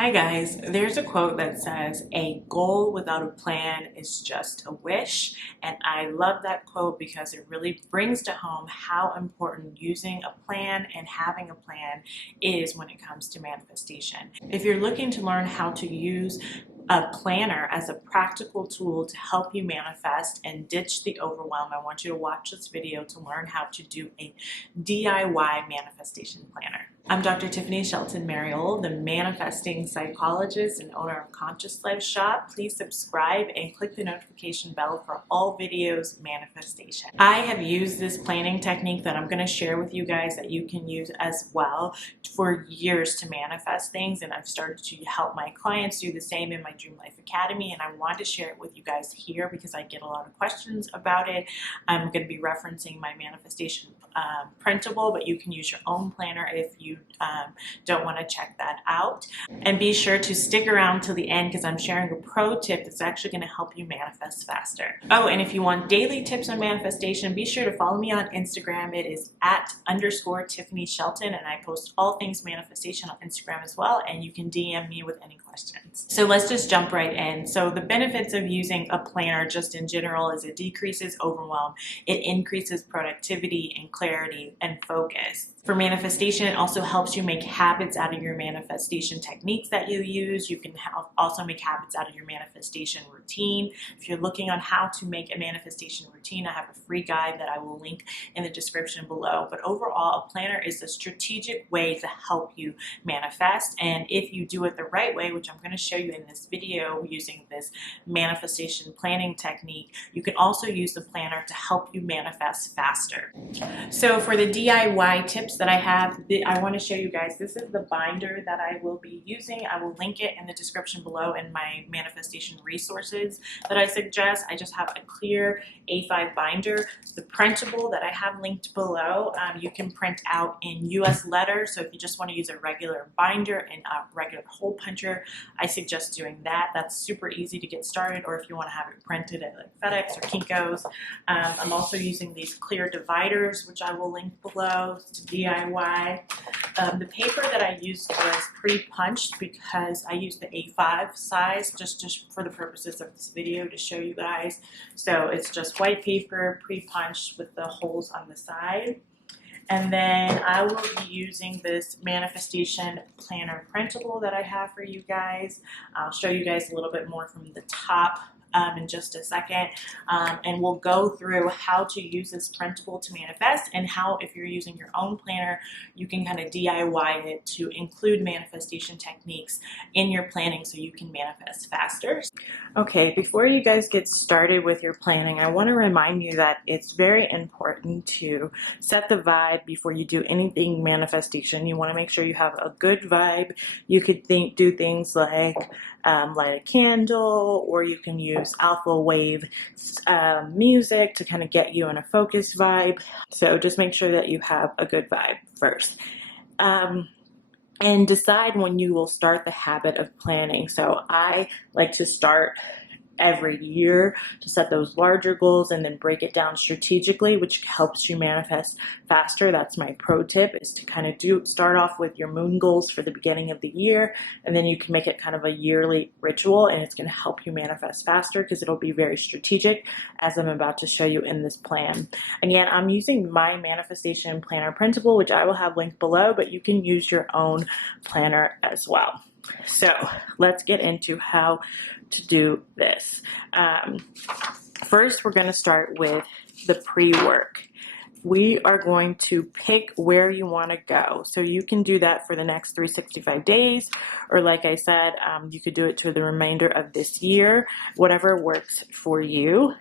Hi guys, there's a quote that says, "A goal without a plan is just a wish." And I love that quote because it really brings to home how important using a plan and having a plan is when it comes to manifestation. If you're looking to learn how to use a planner as a practical tool to help you manifest and ditch the overwhelm, I want you to watch this video to learn how to do a DIY manifestation planner. I'm Dr. Tiffany Shelton Mariol, the manifesting psychologist and owner of Conscious Life Shop. Please subscribe and click the notification bell for all videos manifestation. I have used this planning technique that I'm going to share with you guys that you can use as well for years to manifest things, and I've started to help my clients do the same in my Dream Life Academy, and I wanted to share it with you guys here because I get a lot of questions about it. I'm going to be referencing my manifestation printable, but you can use your own planner if you don't want to check that out. And be sure to stick around till the end because I'm sharing a pro tip that's actually going to help you manifest faster. Oh, and if you want daily tips on manifestation, be sure to follow me on Instagram. It is @_Tiffany Shelton, and I post all things manifestation on Instagram as well, and you can DM me with any questions. So let's just jump right in. So the benefits of using a planner just in general is it decreases overwhelm, it increases productivity and clarity and focus. For manifestation, it also helps you make habits out of your manifestation techniques that you use. You can also make habits out of your manifestation routine. If you're looking on how to make a manifestation routine, I have a free guide that I will link in the description below. But overall, a planner is a strategic way to help you manifest. And if you do it the right way, which I'm going to show you in this video using this manifestation planning technique, you can also use the planner to help you manifest faster. So for the DIY tips that I have, I want to show you guys, this is the binder that I will be using. I will link it in the description below in my manifestation resources that I suggest. I just have a clear A5 binder. The printable that I have linked below, you can print out in US letters. So if you just want to use a regular binder and a regular hole puncher, I suggest doing that. That's super easy to get started, or if you want to have it printed at like FedEx or Kinko's. I'm also using these clear dividers, which I will link below to DIY. The paper that I used was pre-punched because I used the A5 size just for the purposes of this video to show you guys. So it's just white paper, pre-punched with the holes on the side. And then I will be using this manifestation planner printable that I have for you guys. I'll show you guys a little bit more from the top in just a second, and we'll go through how to use this printable to manifest and how, if you're using your own planner, you can kind of DIY it to include manifestation techniques in your planning so you can manifest faster. Okay, before you guys get started with your planning, I want to remind you that it's very important to set the vibe before you do anything manifestation. You want to make sure you have a good vibe. You could do things like light a candle, or you can use alpha wave music to kind of get you in a focused vibe. So just make sure that you have a good vibe first. And decide when you will start the habit of planning. So I like to start every year to set those larger goals and then break it down strategically, which helps you manifest faster. That's my pro tip, is to kind of start off with your moon goals for the beginning of the year, and then you can make it kind of a yearly ritual, and it's going to help you manifest faster because it'll be very strategic, as I'm about to show you in this plan. Again, I'm using my manifestation planner printable, which I will have linked below, but you can use your own planner as well. So let's get into how to do this. First, we're going to start with the pre-work. We are going to pick where you want to go. So you can do that for the next 365 days, or like I said, you could do it to the remainder of this year, whatever works for you.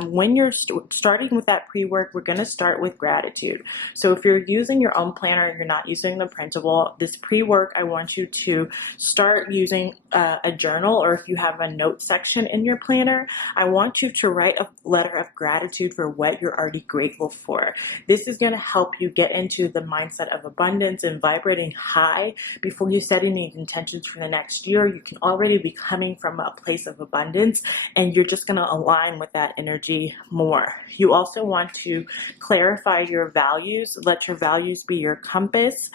When you're starting with that pre-work, we're going to start with gratitude. So if you're using your own planner and you're not using the printable, this pre-work, I want you to start using a journal, or if you have a note section in your planner, I want you to write a letter of gratitude for what you're already grateful for. more. This is going to help you get into the mindset of abundance and vibrating high before you set any intentions for the next year. You can already be coming from a place of abundance, and you're just going to align with that energy more. You also want to clarify your values. Let your values be your compass.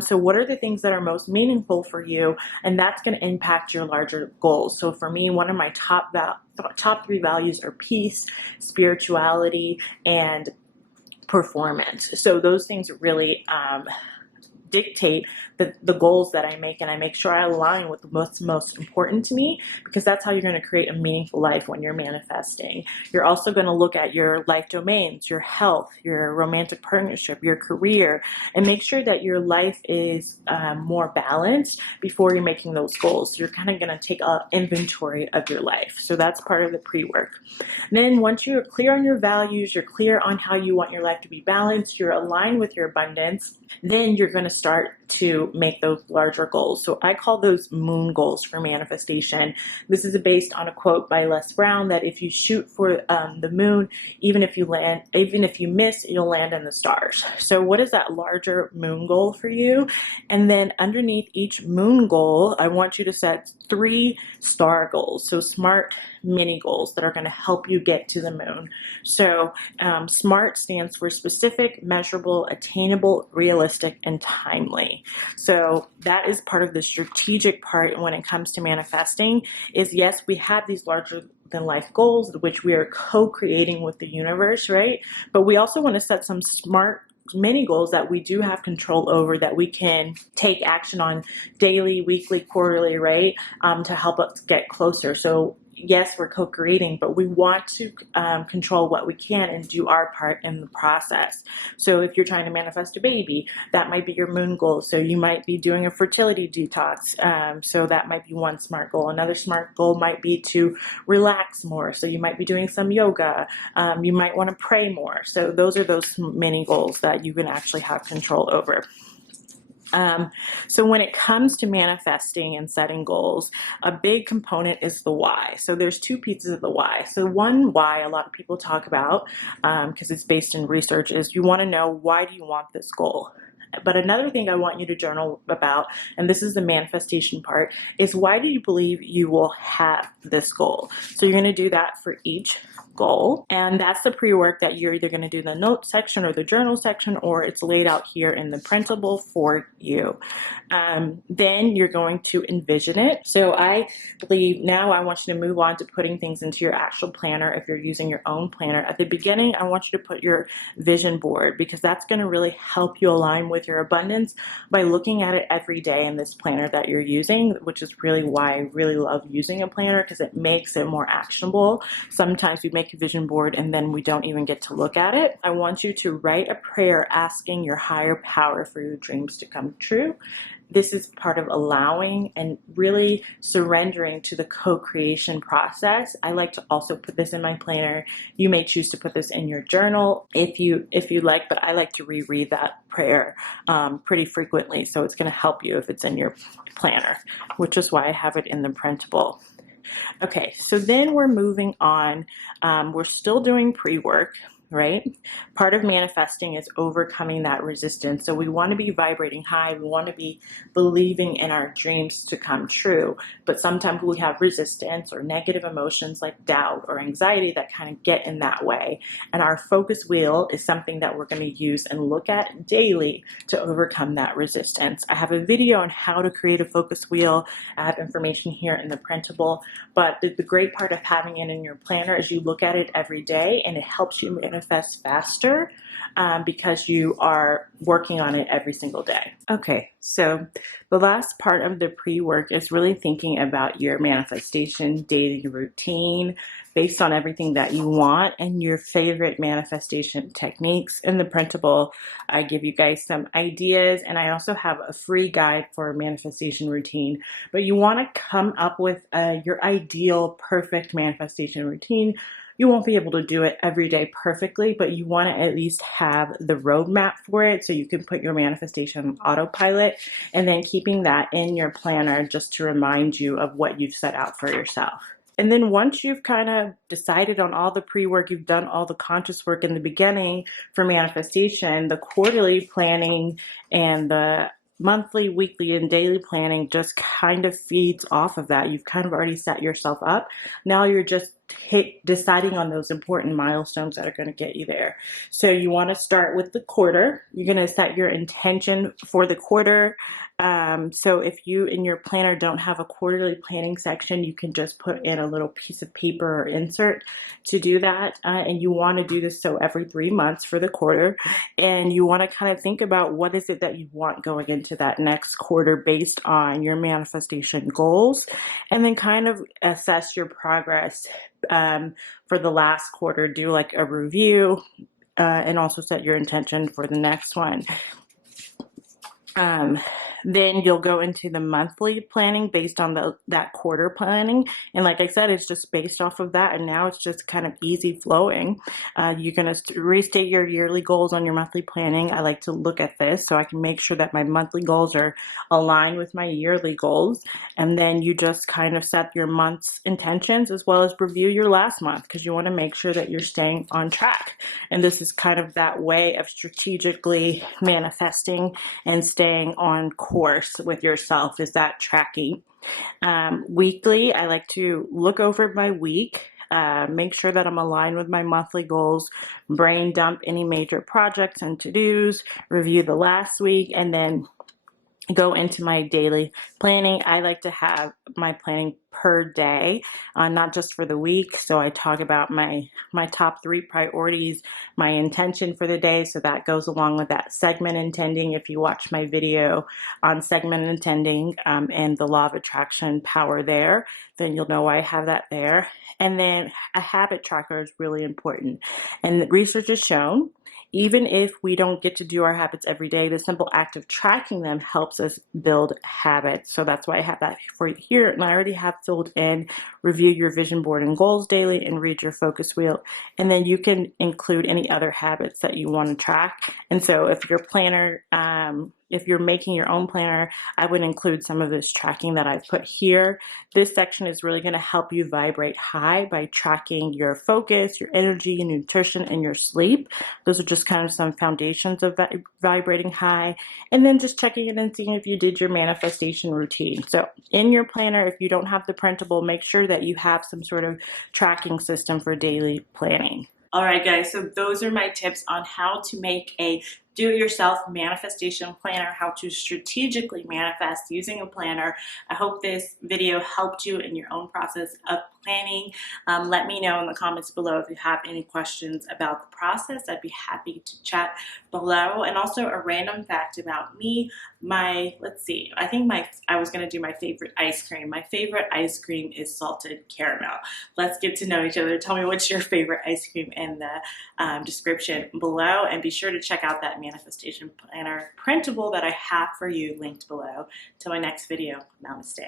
So what are the things that are most meaningful for you? And that's going to impact your larger goals. So for me, one of my top 3 values are peace, spirituality, and performance. So those things really dictate the goals that I make, and I make sure I align with what's most important to me, because that's how you're going to create a meaningful life when you're manifesting. You're also going to look at your life domains, your health, your romantic partnership, your career, and make sure that your life is more balanced before you're making those goals. You're kind of going to take an inventory of your life. So that's part of the pre-work. Then once you're clear on your values, you're clear on how you want your life to be balanced, you're aligned with your abundance, then you're going to start to make those larger goals. So I call those moon goals for manifestation. This is based on a quote by Les Brown that if you shoot for the moon, even if you miss, you'll land in the stars. So what is that larger moon goal for you? And then underneath each moon goal, I want you to set 3 star goals. So SMART mini goals that are going to help you get to the moon. So SMART stands for specific, measurable, attainable, realistic, and timely. So that is part of the strategic part when it comes to manifesting is, yes, we have these larger than life goals, which we are co-creating with the universe, right? But we also want to set some SMART mini goals that we do have control over, that we can take action on daily, weekly, quarterly, right? To help us get closer. So yes, we're co-creating, but we want to control what we can and do our part in the process. So if you're trying to manifest a baby, that might be your moon goal. So you might be doing a fertility detox. So that might be one SMART goal. Another SMART goal might be to relax more. So you might be doing some yoga. You might want to pray more. So those are those mini goals that you can actually have control over. So when it comes to manifesting and setting goals, a big component is the why. So there's 2 pieces of the why. So one why a lot of people talk about, because it's based in research, is you want to know, why do you want this goal? But another thing I want you to journal about, and this is the manifestation part, is why do you believe you will have this goal? So you're going to do that for each goal, and that's the pre-work that you're either going to do in the notes section or the journal section, or it's laid out here in the printable for you. Then you're going to envision it. So I believe now I want you to move on to putting things into your actual planner. If you're using your own planner, at the beginning I want you to put your vision board, because that's going to really help you align with your abundance by looking at it every day in this planner that you're using, which is really why I really love using a planner, because it makes it more actionable. Sometimes we make a vision board and then we don't even get to look at it. I want you to write a prayer asking your higher power for your dreams to come true. This is part of allowing and really surrendering to the co-creation process. I like to also put this in my planner. You may choose to put this in your journal if you like, but I like to reread that prayer pretty frequently. So it's going to help you if it's in your planner, which is why I have it in the printable. Okay, so then we're moving on. We're still doing pre-work, right? Part of manifesting is overcoming that resistance. So we want to be vibrating high. We want to be believing in our dreams to come true. But sometimes we have resistance or negative emotions like doubt or anxiety that kind of get in that way. And our focus wheel is something that we're going to use and look at daily to overcome that resistance. I have a video on how to create a focus wheel. I have information here in the printable. But the great part of having it in your planner is you look at it every day and it helps you manifest faster because you are working on it every single day. Okay, so the last part of the pre-work is really thinking about your manifestation daily routine based on everything that you want and your favorite manifestation techniques. In the printable, I give you guys some ideas, and I also have a free guide for a manifestation routine. But you want to come up with your ideal perfect manifestation routine. You won't be able to do it every day perfectly, but you want to at least have the roadmap for it so you can put your manifestation on autopilot, and then keeping that in your planner just to remind you of what you've set out for yourself. And then once you've kind of decided on all the pre-work, you've done all the conscious work in the beginning for manifestation, the quarterly planning and the monthly, weekly, and daily planning just kind of feeds off of that. You've kind of already set yourself up. Now you're just deciding on those important milestones that are going to get you there. So you want to start with the quarter. You're going to set your intention for the quarter. So if you in your planner don't have a quarterly planning section, you can just put in a little piece of paper or insert to do that. And you want to do this so every 3 months for the quarter. And you want to kind of think about what is it that you want going into that next quarter based on your manifestation goals, and then kind of assess your progress for the last quarter. Do like a review and also set your intention for the next one. Then you'll go into the monthly planning based on that quarter planning. And like I said, it's just based off of that. And now it's just kind of easy flowing. You're going to restate your yearly goals on your monthly planning. I like to look at this so I can make sure that my monthly goals are aligned with my yearly goals. And then you just kind of set your month's intentions as well as review your last month, because you want to make sure that you're staying on track. And this is kind of that way of strategically manifesting and staying on course with yourself, is that tracking. Weekly, I like to look over my week, make sure that I'm aligned with my monthly goals, brain dump any major projects and to-dos, review the last week, and then go into my daily planning. I like to have my planning per day, not just for the week. So I talk about my top 3 priorities, my intention for the day. So that goes along with that segment intending. If you watch my video on segment intending and the law of attraction power there, then you'll know why I have that there. And then a habit tracker is really important. And research has shown, even if we don't get to do our habits every day, the simple act of tracking them helps us build habits. So that's why I have that for you here. And I already have filled in review your vision board and goals daily and read your focus wheel. And then you can include any other habits that you want to track. And so if your planner, if you're making your own planner, I would include some of this tracking that I've put here. This section is really going to help you vibrate high by tracking your focus, your energy, your nutrition, and your sleep. Those are just kind of some foundations of vibrating high. And then just checking in and seeing if you did your manifestation routine. So in your planner, if you don't have the printable, make sure that you have some sort of tracking system for daily planning. All right, guys, so those are my tips on how to make a do-it-yourself manifestation planner, how to strategically manifest using a planner. I hope this video helped you in your own process of planning. Let me know in the comments below if you have any questions about the process. I'd be happy to chat below. And also a random fact about me, let's see, I was gonna do my favorite ice cream. My favorite ice cream is salted caramel. Let's get to know each other. Tell me what's your favorite ice cream in the description below, and be sure to check out that manifestation planner printable that I have for you linked below. Till my next video, namaste.